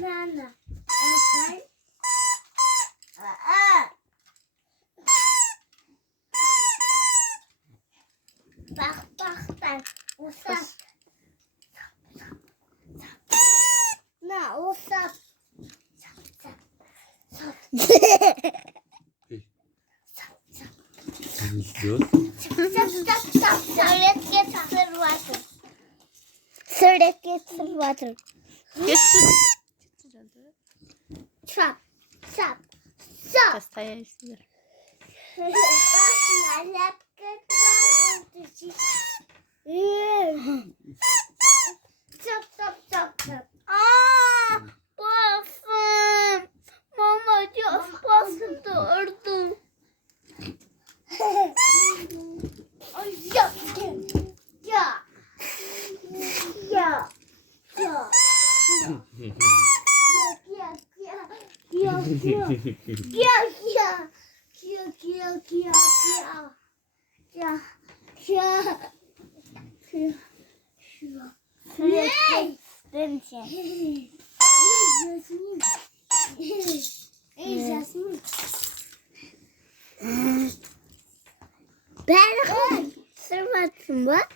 Nana. Bak ben. Usap. Na usap. Ne istiyorsun? Sürekli getir batır. Getir. Çap. Pastaya istiyor. Çap. Aa, basın. Mama çok bastırdım. Ay ya. Ben sırmasın bak.